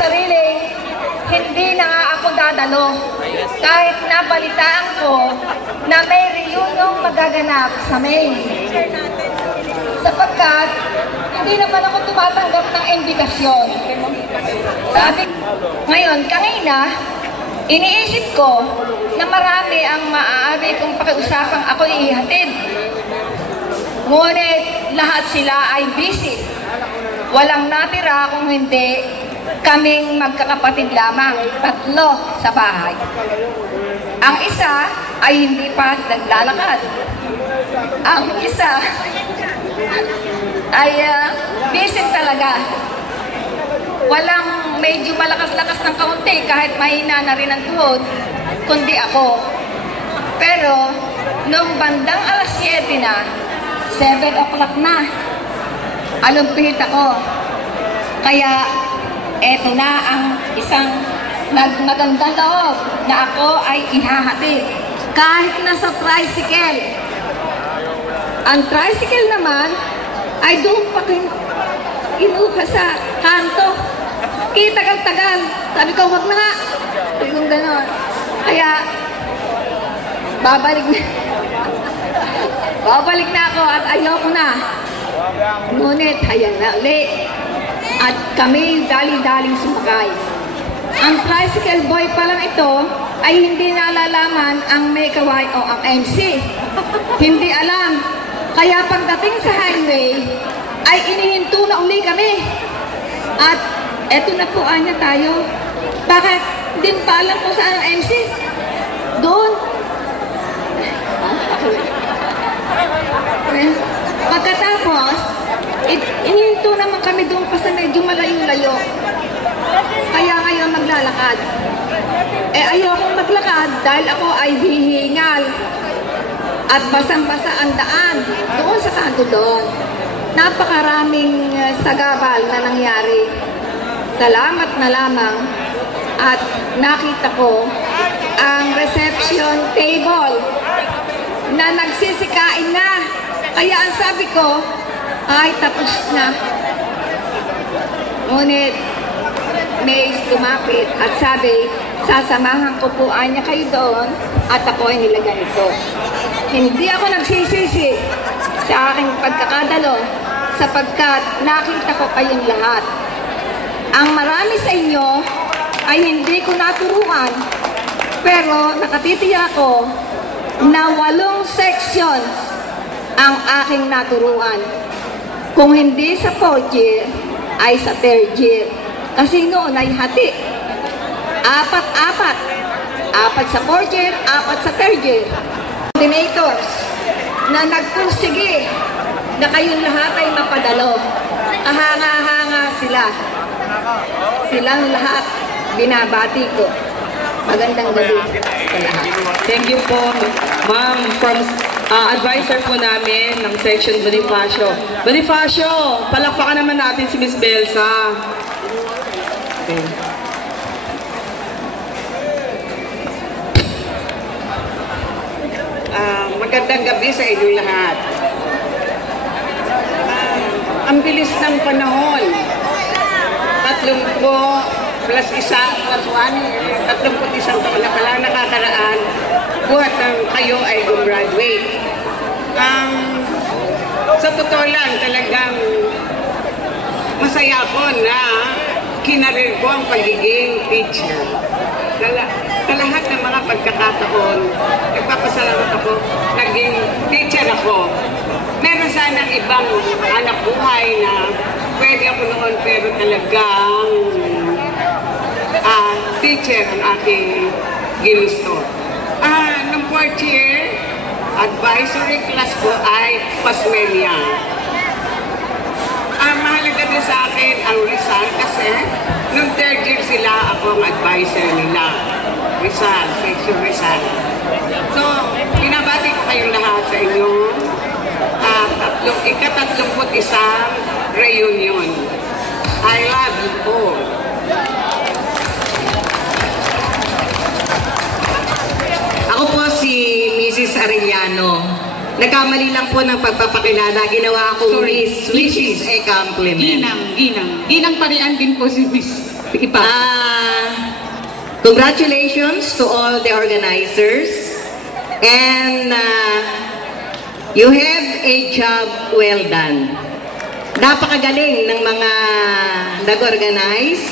sariling hindi na nga ako dadalo kahit nabalitaan ko na may reunion magaganap sa May. Sapagkat hindi naman ako tumatanggap ng imbitasyon. Sabi ngayon, kanina, iniisip ko na marami ang maaari kung pakiusapang ako ihatid. Ngunit lahat sila ay busy. Walang natira kung hindi kaming magkakapatid lamang, 3 sa bahay. Ang isa ay hindi pa naglalakad. Ang isa ay busy talaga. Walang medyo malakas-lakas ng kaunti kahit mahina na rin ang tuhod, kundi ako. Pero nung bandang alas 7 na, 7 o'clock na, alumpihit ako. Kaya eto na ang isang magandang loob na ako ay ihahatid. Kahit nasa tricycle. Ang tricycle naman ay doon pa inuha sa kanto. Tagal-tagal. Sabi ko, wag na nga. Sabi kong gano'n. Kaya, babalik na ako at ayoko na. Ngunit, hayan na ulit. At kami dali-daling sumakay. Ang tricycle boy pa lang ito ay hindi nalalaman ang may kaway o ang MC. Hindi alam. Kaya pagdating sa highway, ay inihinto na uli kami. At eto na po anya tayo. Bakit? Din pa alam ko saan ang MC? Doon. Pagkatapos, inihinto naman kami doon pa sa medyo malayo-layo. Kaya ngayon maglalakad. Ayokong maglakad dahil ako ay hihingal. At basang-basa ang daan doon sa kanto doon. Napakaraming sagabal na nangyari. Salamat na lamang at nakita ko ang reception table na nagsisikain na. Kaya ang sabi ko, ay tapos na. Ngunit may tumapit at sabi, sasamahan ko po niya kayo doon at ako ay nilagay ito. Hindi ako nagsisisi sa aking pagkakadalo sapagkat nakita ko kayong lahat. Ang marami sa inyo ay hindi ko naturuan pero nakatitiyak ako na 8 sections ang aking naturuan. Kung hindi sa 4th year, ay sa 3rd year. Kasi noon ay hati. 4 sa 4th year, 4 sa 3rd year. Coordinators na nagpursige na kayong lahat ay mapadalo. Kahanga-hanga sila. Silang lahat binabati ko. Magandang gabi sa lahat. Thank you po, ma'am, from advisor po namin ng Section Bonifacio. Bonifacio, palakpakan naman natin si Miss Belsa. Okay. Magandang gabi sa inyo lahat. Ang bilis ng panahon. 30 plus 1 plus 1, 31 taon na pala nakakaraan. Buhat ng kayo ay gumraduate. Sa totoo lang, talagang masaya ko na kinarir ko ang pagiging teacher. Sa lahat ng mga pagkakataon, nagpapasalamat ako, naging teacher ako. Meron sanang ibang anak buhay na pwede ako noon, pero talagang teacher ang aking ginusto. Nung 4th year, advisory class ko ay Pasmelia. Mahalaga din sa akin ang Rizal kasi nung 3rd year sila ako ang advisor nila. Rizal, Section Rizal. So, binabati ko kayong lahat sa inyong ika-31 reunion. I love you all. Ako po si Mrs. Arellano. Nagkamali lang po ng pagpapakilala. Ginawa akong Miss, which is a compliment. Ginang Parian din po si Miss. Congratulations to all the organizers, and you have a job well done. Napakagaling ng mga nag-organize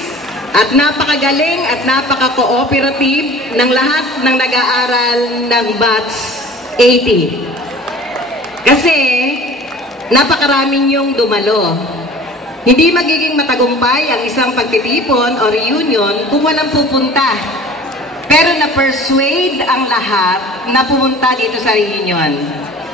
at napakagaling at napaka-cooperative ng lahat ng nag-aaral ng Batch 80. Kasi napakaraming yung dumalo. Hindi magiging matagumpay ang isang pagtitipon o reunion kung walang pupunta. Pero na-persuade ang lahat na pumunta dito sa reunion.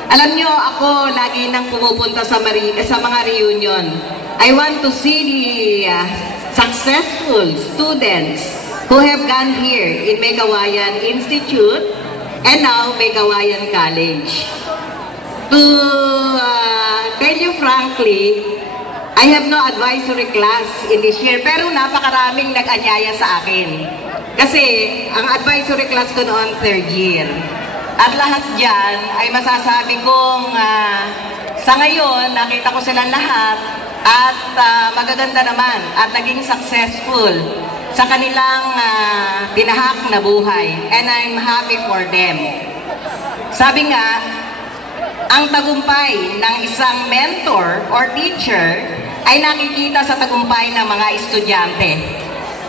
Alam nyo, ako lagi nang pumupunta sa mga reunion. I want to see the successful students who have gone here in Megawayan Institute and now Megawayan College. To tell you frankly, I have no advisory class in this year, pero napakaraming nag-anyaya sa akin. Kasi ang advisory class ko noon, 3rd year. At lahat dyan ay masasabi kong sa ngayon, nakita ko silang lahat at magaganda naman at naging successful sa kanilang tinahak na buhay. And I'm happy for them. Sabi nga, ang tagumpay ng isang mentor or teacher ay nakikita sa tagumpay ng mga estudyante.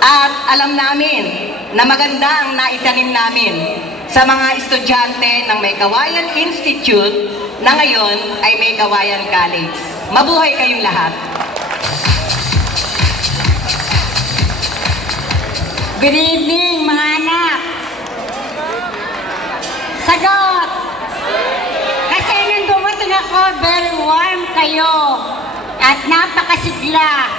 At alam namin na maganda ang naitanim namin sa mga estudyante ng Megawayan Institute na ngayon ay Megawayan College. Mabuhay kayong lahat! Good evening, mga anak! Sagot! Kasi nung dumating ako, very warm kayo at napakasigla.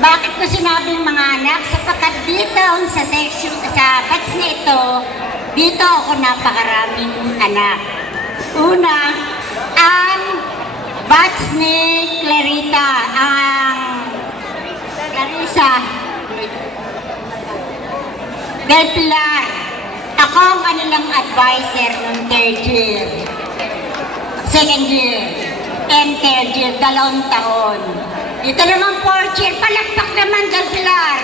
Bakit ko sinabing mga anak? Sapagkat dito sa section, sa batch na ito, dito ako napakaraming anak. Una, ang batch ni Clarita, ang Clarissa Del Pilar. Ako ang kanilang advisor noong 3rd year, 2nd year, and 3rd year, 2 taon. Dito naman 4th year, palakpak naman Del Pilar.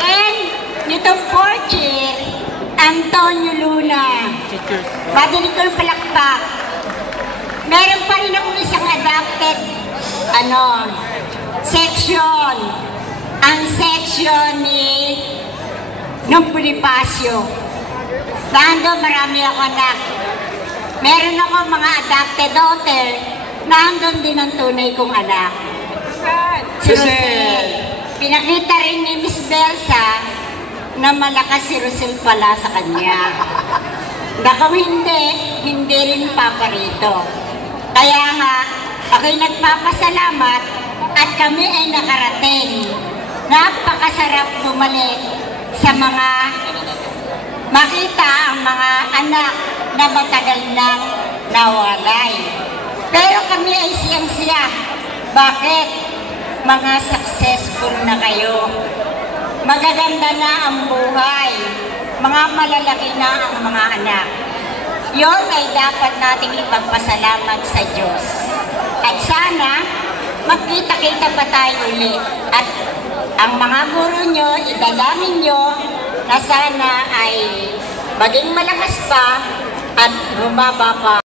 Then, nitong 4th year, Antonio Luna. Madali ko yung palakpak. Meron pa rin akong isang adapted, section. Ang section ni nung Bonifacio. Dahil marami ako anak. Meron ako mga adopted daughter na hanggang din ang tunay kong anak. Si Rosel. Pinakita rin ni Miss Belsa na malakas si Rosel pala sa kanya. Na kung hindi rin paparito. Kaya nga, ako'y nagpapasalamat at kami ay nakarating. Napakasarap bumalik sa mga makita ang mga anak na matagal nang nawalay. Pero kami ay siyang-siya. Bakit? Mga successful na kayo. Magaganda na ang buhay. Mga malalaki na ang mga anak. Yon ay dapat nating ipagpasalamat sa Diyos. At sana, magkita-kita pa tayo ulit. At ang mga guro nyo, idalangin nyo na sana ay maging malakas pa at bumaba pa.